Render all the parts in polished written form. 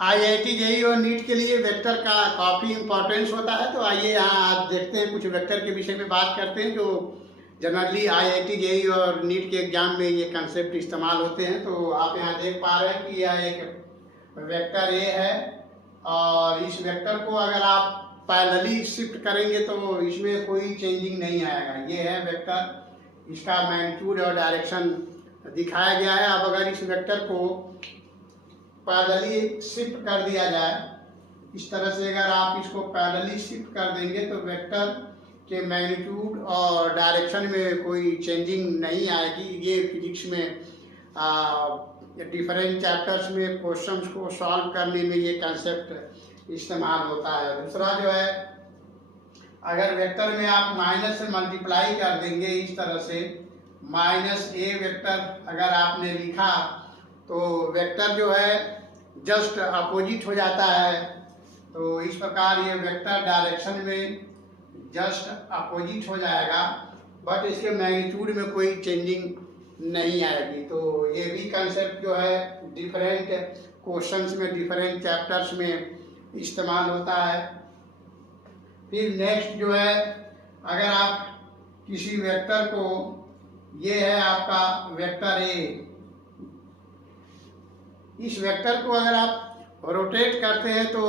IIT JEE और NEET के लिए वेक्टर का काफ़ी इम्पोर्टेंस होता है। तो आइए यहाँ आज देखते हैं, कुछ वेक्टर के विषय में बात करते हैं जो जनरली आईआईटी जेईई और नीट के एग्जाम में ये कंसेप्ट इस्तेमाल होते हैं। तो आप यहाँ देख पा रहे हैं कि यह एक वेक्टर ए है और इस वेक्टर को अगर आप पैरेलली शिफ्ट करेंगे तो इसमें कोई चेंजिंग नहीं आएगा। ये है वेक्टर, इसका मैग्नीट्यूड और डायरेक्शन दिखाया गया है। अब अगर इस वेक्टर को पैरेलली शिफ्ट कर दिया जाए, इस तरह से अगर आप इसको पैरेलली शिफ्ट कर देंगे तो वेक्टर के मैग्नीट्यूड और डायरेक्शन में कोई चेंजिंग नहीं आएगी। ये फिजिक्स में डिफरेंट चैप्टर्स में क्वेश्चंस को सॉल्व करने में ये कंसेप्ट इस्तेमाल होता है। दूसरा जो है, अगर वेक्टर में आप माइनस से मल्टीप्लाई कर देंगे, इस तरह से माइनस ए वेक्टर अगर आपने लिखा तो वेक्टर जो है जस्ट अपोजिट हो जाता है। तो इस प्रकार ये वेक्टर डायरेक्शन में जस्ट अपोजिट हो जाएगा, बट इसके मैग्नीट्यूड में कोई चेंजिंग नहीं आएगी। तो ये भी कंसेप्ट जो है डिफरेंट क्वेश्चंस में, डिफरेंट चैप्टर्स में इस्तेमाल होता है। फिर नेक्स्ट जो है, अगर आप किसी वेक्टर को, ये है आपका वेक्टर ए, इस वेक्टर को अगर आप रोटेट करते हैं तो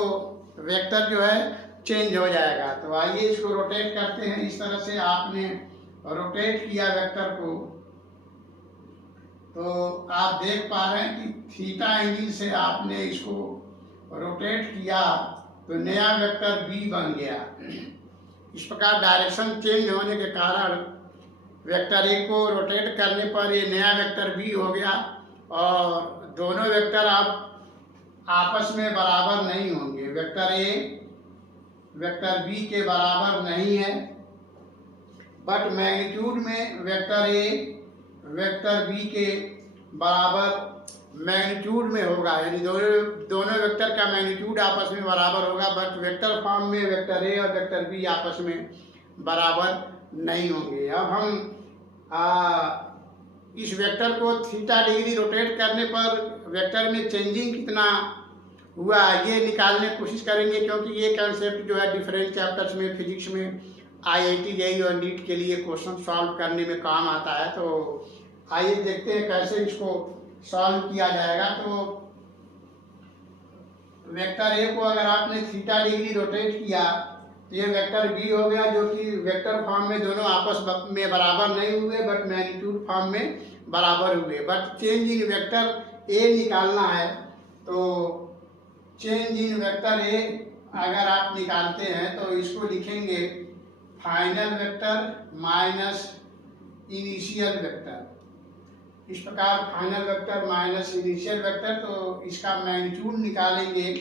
वेक्टर जो है चेंज हो जाएगा। तो आइए इसको रोटेट करते हैं। इस तरह से आपने रोटेट किया वेक्टर को, तो आप देख पा रहे हैं कि थीटा एंगल से आपने इसको रोटेट किया तो नया वेक्टर बी बन गया। इस प्रकार डायरेक्शन चेंज होने के कारण वेक्टर ए को रोटेट करने पर ये नया वेक्टर बी हो गया और दोनों वेक्टर आप आपस में बराबर नहीं होंगे। वेक्टर ए वेक्टर बी के बराबर नहीं है, बट मैग्नीट्यूड में वेक्टर ए वेक्टर बी के बराबर मैग्नीट्यूड में होगा। यानी दोनों वेक्टर का मैग्नीट्यूड आपस में बराबर होगा, बट वेक्टर फॉर्म में वेक्टर ए और वेक्टर बी आपस में बराबर नहीं होंगे। अब हम इस वेक्टर को थीटा डिग्री रोटेट करने पर वेक्टर में चेंजिंग कितना हुआ ये निकालने की कोशिश करेंगे, क्योंकि ये कंसेप्ट जो है डिफरेंट चैप्टर्स में, फिजिक्स में, आईआईटी जेईई और नीट के लिए क्वेश्चन सॉल्व करने में काम आता है। तो आइए देखते हैं कैसे इसको सॉल्व किया जाएगा। तो वेक्टर ए को अगर आपने थीटा डिग्री रोटेट किया तो ये वेक्टर बी हो गया, जो कि वेक्टर फॉर्म में दोनों आपस में बराबर नहीं हुए, बट मैग्नीट्यूड फॉर्म में बराबर हुए। But change in vector A निकालना है, तो चेंज इन वेक्टर ए अगर आप निकालते हैं तो इसको लिखेंगे final vector minus initial vector. इस प्रकार final vector minus initial vector, तो इसका मैग्नीट्यूड निकालेंगे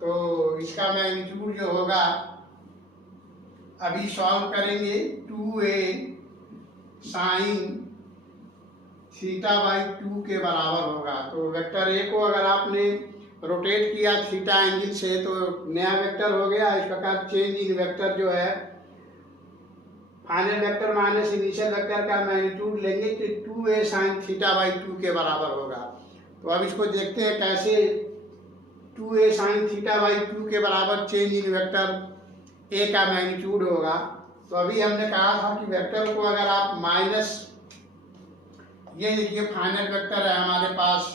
तो इसका मैग्नीट्यूड जो होगा, अभी सॉल्व करेंगे, 2a साइन थीटा बाई 2 के बराबर होगा। तो वेक्टर ए को अगर आपने रोटेट किया थीटा एंगल से तो नया वेक्टर हो गया। इस प्रकार चेंज इन वेक्टर जो है, final vector minus initial vector का मैग्नीट्यूड लेंगे कि 2a साइन थीटा बाई 2 के बराबर होगा। तो अब इसको देखते हैं कैसे 2a साइन थीटा बाई 2 के बराबर चेंज इन वेक्टर ए का मैग्नीट्यूड होगा। तो अभी हमने कहा था कि वेक्टर को अगर आप माइनस, ये देखिए फाइनल वेक्टर है हमारे पास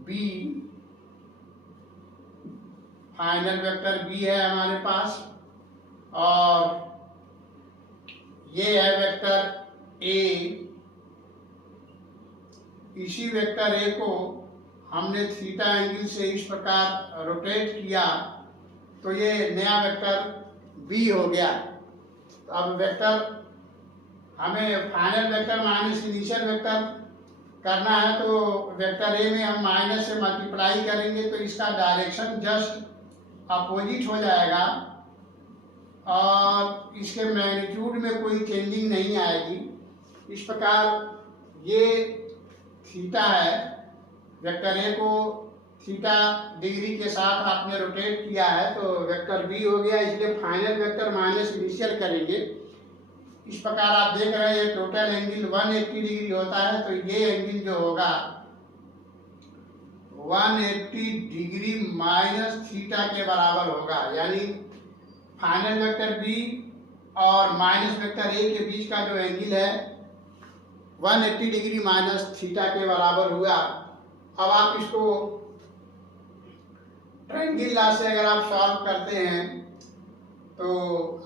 बी, फाइनल वेक्टर बी है हमारे पास, और ये है वेक्टर ए। इसी वेक्टर ए को हमने थीटा एंगल से इस प्रकार रोटेट किया तो ये नया वेक्टर बी हो गया। तो अब वेक्टर हमें final vector minus initial vector करना है, तो वेक्टर ए में हम माइनस से मल्टीप्लाई करेंगे तो इसका डायरेक्शन जस्ट अपोजिट हो जाएगा और इसके मैग्नीट्यूड में कोई चेंजिंग नहीं आएगी। इस प्रकार ये थीटा है, वेक्टर ए को थीटा डिग्री के साथ आपने रोटेट किया है तो वेक्टर बी हो गया, इसलिए फाइनल वेक्टर माइनस इनिशियल करेंगे। इस प्रकार आप देख रहे हैं टोटल एंगल 180 डिग्री होता है, तो ये एंगल जो होगा 180 डिग्री माइनस थीटा के बराबर होगा, यानी फाइनल वेक्टर बी और माइनस वेक्टर ए के बीच का जो एंगल है 180 डिग्री माइनस थीटा के बराबर हुआ। अब आप इसको ट्रायंगल लॉ से अगर आप सॉल्व करते हैं तो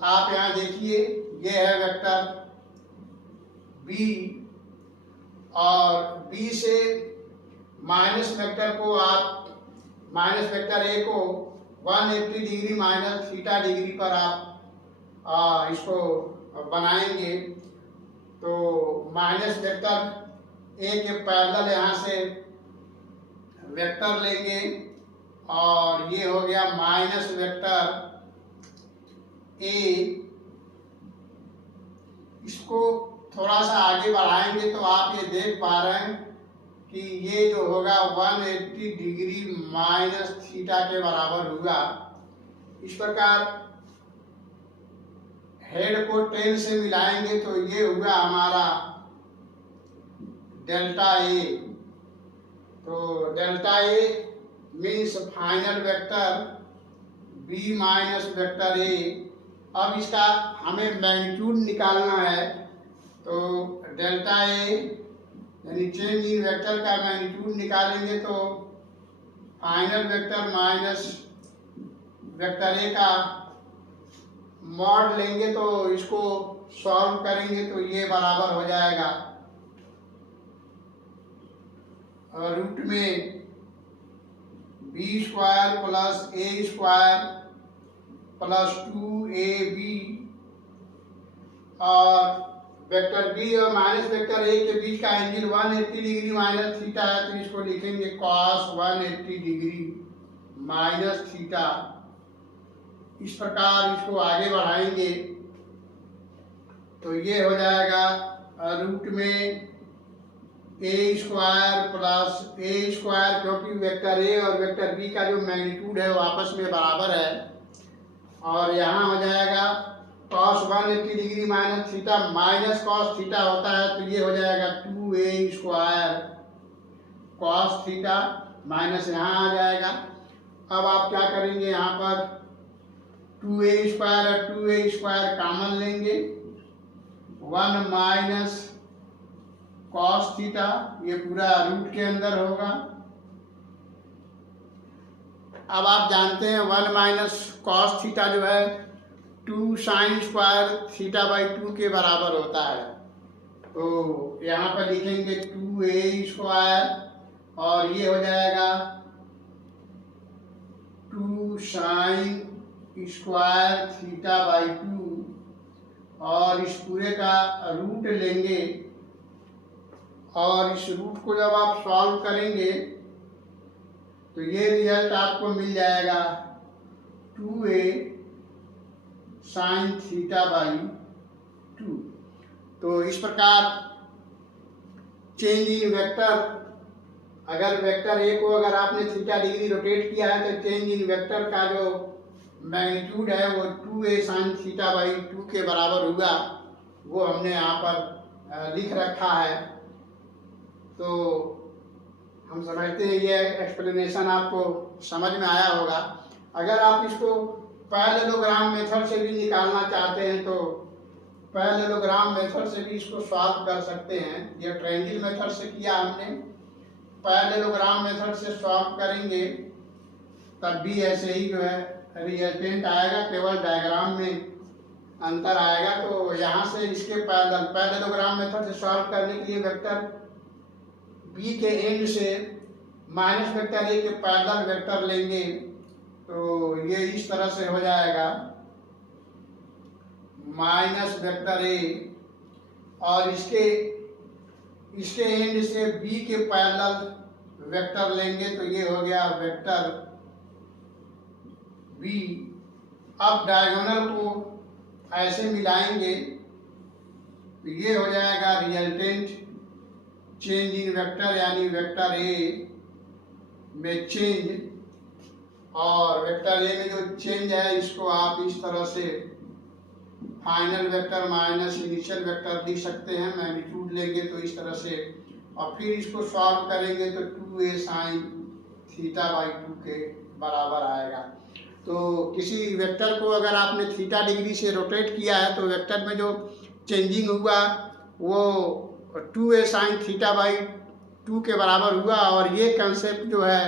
आप यहाँ देखिए, ये है वेक्टर बी और बी से माइनस वेक्टर को आप माइनस वेक्टर ए को 180 डिग्री माइनस थीटा डिग्री पर आप इसको बनाएंगे तो माइनस वेक्टर ए के पैरेलल यहाँ से वेक्टर लेंगे और ये हो गया माइनस वेक्टर ए। इसको थोड़ा सा आगे बढ़ाएंगे तो आप ये देख पा रहे हैं कि ये जो होगा 180 डिग्री माइनस थीटा के बराबर हुआ। इस प्रकार हेड को टेल से मिलाएंगे तो ये हुआ हमारा डेल्टा ए। तो delta A means final vector B minus vector A. अब इसका हमें मैग्नीट्यूड निकालना है तो डेल्टा ए यानी चेंज इन वेक्टर का मैग्नीट्यूड निकालेंगे तो फाइनल वेक्टर माइनस वेक्टर ए का मॉड लेंगे तो इसको सॉल्व करेंगे तो ये बराबर हो जाएगा रूट में बी स्क्वायर प्लस ए स्क्वायर प्लस 2ab और वेक्टर बी और माइनस वेक्टर ए के बीच का एंगल 180 डिग्री माइनस थीटा है तो इसको लिखेंगे cos 180 डिग्री माइनस थीटा। इस प्रकार इसको आगे बढ़ाएंगे तो ये हो जाएगा रूट में ए स्क्वायर प्लस ए स्क्वायर, क्योंकि वेक्टर ए और वेक्टर बी का जो मैग्नीट्यूड है वो आपस में बराबर है, और यहाँ हो जाएगा cos 180 degree minus theta minus cos theta होता है तो ये हो जाएगा 2a square cos theta minus यहाँ आ जाएगा। अब आप क्या करेंगे, यहाँ पर 2a स्क्वायर और 2a स्क्वायर कॉमन लेंगे, 1 माइनस cos थीटा ये पूरा रूट के अंदर होगा। अब आप जानते हैं 1 माइनस cos थीटा जो है 2 साइन स्क्वायर थीटा बाई 2 के बराबर होता है, तो यहाँ पर लिखेंगे 2a स्क्वायर और ये हो जाएगा 2 साइन स्क्वायर थीटा बाई 2 और इस पूरे का रूट लेंगे और इस रूट को जब आप सॉल्व करेंगे तो ये रिजल्ट आपको मिल जाएगा 2a साइन थीटा बाई 2। तो इस प्रकार चेंज इन वेक्टर, अगर वेक्टर ए को अगर आपने थीटा डिग्री रोटेट किया है तो चेंज इन वेक्टर का जो मैग्नीट्यूड है वो 2a साइन थीटा बाई 2 के बराबर हुआ, वो हमने यहाँ पर लिख रखा है। तो हम समझते हैं ये एक्सप्लेनेशन आपको समझ में आया होगा। अगर आप इसको पैरेललोग्राम मेथड से भी निकालना चाहते हैं तो पैरेललोग्राम मेथड से भी इसको सॉल्व कर सकते हैं। ये ट्रायंगल मेथड से किया हमने, पैरेललोग्राम मेथड से सॉल्व करेंगे तब भी ऐसे ही जो है रिजल्टेंट आएगा, केवल डायग्राम में अंतर आएगा। तो यहाँ से इसके पैरेललोग्राम मेथड से सॉल्व करने के लिए वेक्टर बी के एंड से माइनस वेक्टर ए के पैरेलल वेक्टर लेंगे तो ये इस तरह से हो जाएगा माइनस वेक्टर ए और इसके एंड से बी के पैरेलल वेक्टर लेंगे तो ये हो गया वेक्टर बी। अब डायगोनल को ऐसे मिलाएंगे तो ये हो जाएगा रिजल्टेंट चेंज इन वेक्टर, यानी वेक्टर ए में चेंज, और वेक्टर ए में जो चेंज है इसको आप इस तरह से final vector minus initial vector लिख सकते हैं। मैग्नीट्यूड लेंगे तो इस तरह से और फिर इसको सॉल्व करेंगे तो 2a साइन थीटा बाई 2 के बराबर आएगा। तो किसी वेक्टर को अगर आपने थीटा डिग्री से रोटेट किया है तो वेक्टर में जो चेंजिंग हुआ वो 2a साइन थीटा बाई 2 के बराबर हुआ। और ये कंसेप्ट जो है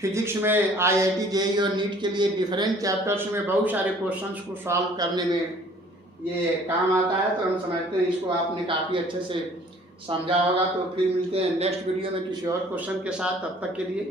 फिजिक्स में IIT JEE और नीट के लिए डिफरेंट चैप्टर्स में बहुत सारे क्वेश्चंस को सॉल्व करने में ये काम आता है। तो हम समझते हैं इसको आपने काफ़ी अच्छे से समझा होगा। तो फिर मिलते हैं नेक्स्ट वीडियो में किसी और क्वेश्चन के साथ। तब तक के लिए